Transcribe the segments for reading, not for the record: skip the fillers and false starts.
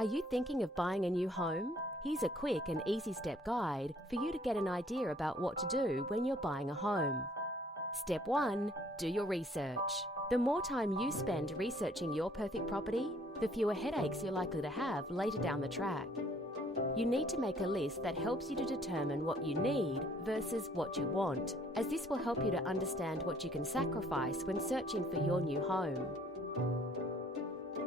Are you thinking of buying a new home? Here's a quick and easy step guide for you to get an idea about what to do when you're buying a home. Step 1. Do your research. The more time you spend researching your perfect property, the fewer headaches you're likely to have later down the track. You need to make a list that helps you to determine what you need versus what you want, as this will help you to understand what you can sacrifice when searching for your new home.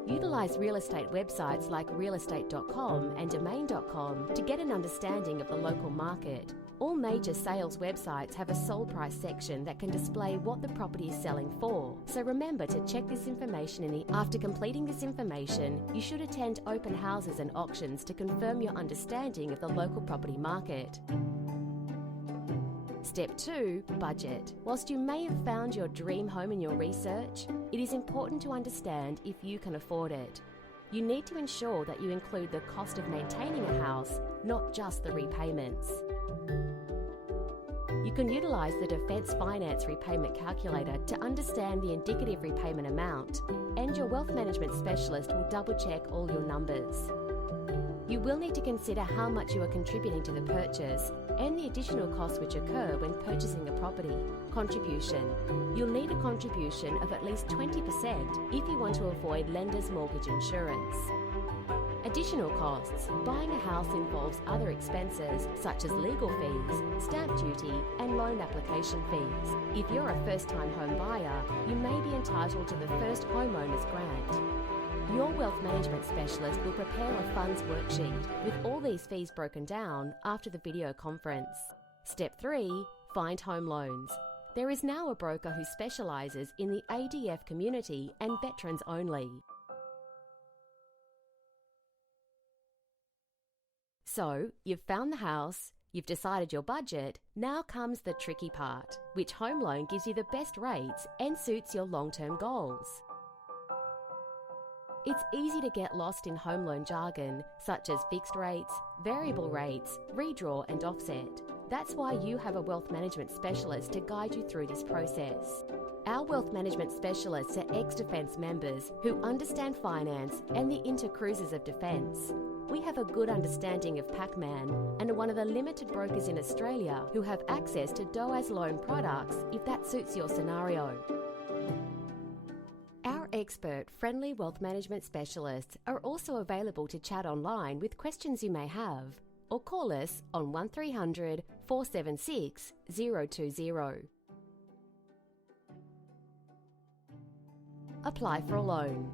Utilize real estate websites like realestate.com and domain.com to get an understanding of the local market. All major sales websites have a sold price section that can display what the property is selling for, so remember to check this information After completing this information, you should attend open houses and auctions to confirm your understanding of the local property market. Step 2. Budget. Whilst you may have found your dream home in your research, it is important to understand if you can afford it. You need to ensure that you include the cost of maintaining a house, not just the repayments. You can utilise the Defence Finance Repayment Calculator to understand the indicative repayment amount, and your wealth management specialist will double-check all your numbers. You will need to consider how much you are contributing to the purchase and the additional costs which occur when purchasing a property. Contribution. You'll need a contribution of at least 20% if you want to avoid lender's mortgage insurance. Additional costs. Buying a house involves other expenses such as legal fees, stamp duty and loan application fees. If you're a first-time home buyer, you may be entitled to the First Homeowners Grant. Your wealth management specialist will prepare a funds worksheet with all these fees broken down after the video conference. Step 3. Find home loans. There is now a broker who specialises in the ADF community and veterans only. So, you've found the house, you've decided your budget, now comes the tricky part. Which home loan gives you the best rates and suits your long-term goals? It's easy to get lost in home loan jargon, such as fixed rates, variable rates, redraw and offset. That's why you have a wealth management specialist to guide you through this process. Our wealth management specialists are ex-Defence members who understand finance and the intercruises of Defence. We have a good understanding of Pac-Man and are one of the limited brokers in Australia who have access to DOAS loan products if that suits your scenario. Our expert, friendly wealth management specialists are also available to chat online with questions you may have, or call us on 1300 476 020. Apply for a loan.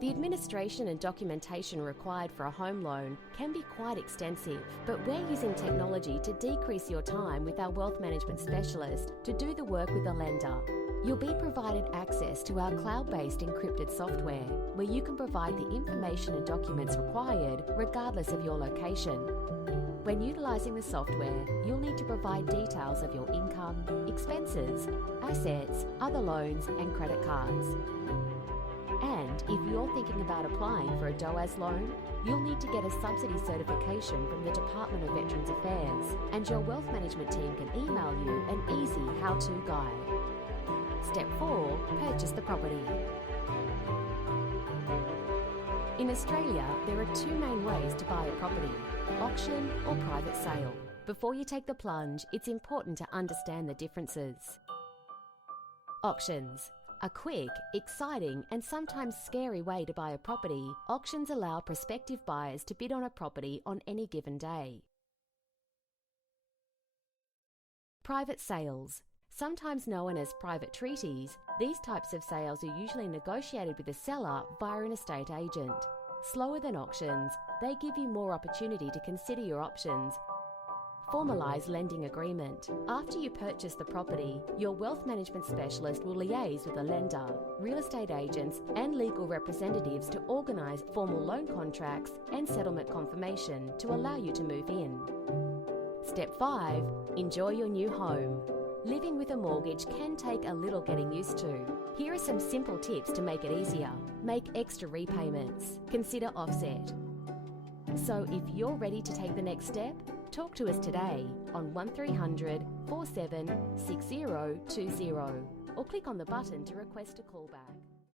The administration and documentation required for a home loan can be quite extensive, but we're using technology to decrease your time with our wealth management specialist to do the work with the lender. You'll be provided access to our cloud-based encrypted software, where you can provide the information and documents required regardless of your location. When utilising the software, you'll need to provide details of your income, expenses, assets, other loans and credit cards. And if you're thinking about applying for a DOAS loan, you'll need to get a subsidy certification from the Department of Veterans Affairs, and your wealth management team can email you an easy how-to guide. Step 4. Purchase the property. In Australia, there are two main ways to buy a property: auction or private sale. Before you take the plunge, it's important to understand the differences. Auctions. A quick, exciting and sometimes scary way to buy a property, auctions allow prospective buyers to bid on a property on any given day. Private sales. Sometimes known as private treaties, these types of sales are usually negotiated with the seller via an estate agent. Slower than auctions, they give you more opportunity to consider your options. Formalise lending agreement. After you purchase the property, your wealth management specialist will liaise with the lender, real estate agents and legal representatives to organise formal loan contracts and settlement confirmation to allow you to move in. Step 5. Enjoy your new home. Living with a mortgage can take a little getting used to. Here are some simple tips to make it easier. Make extra repayments. Consider offset. So if you're ready to take the next step, talk to us today on 1300 476020 or click on the button to request a callback.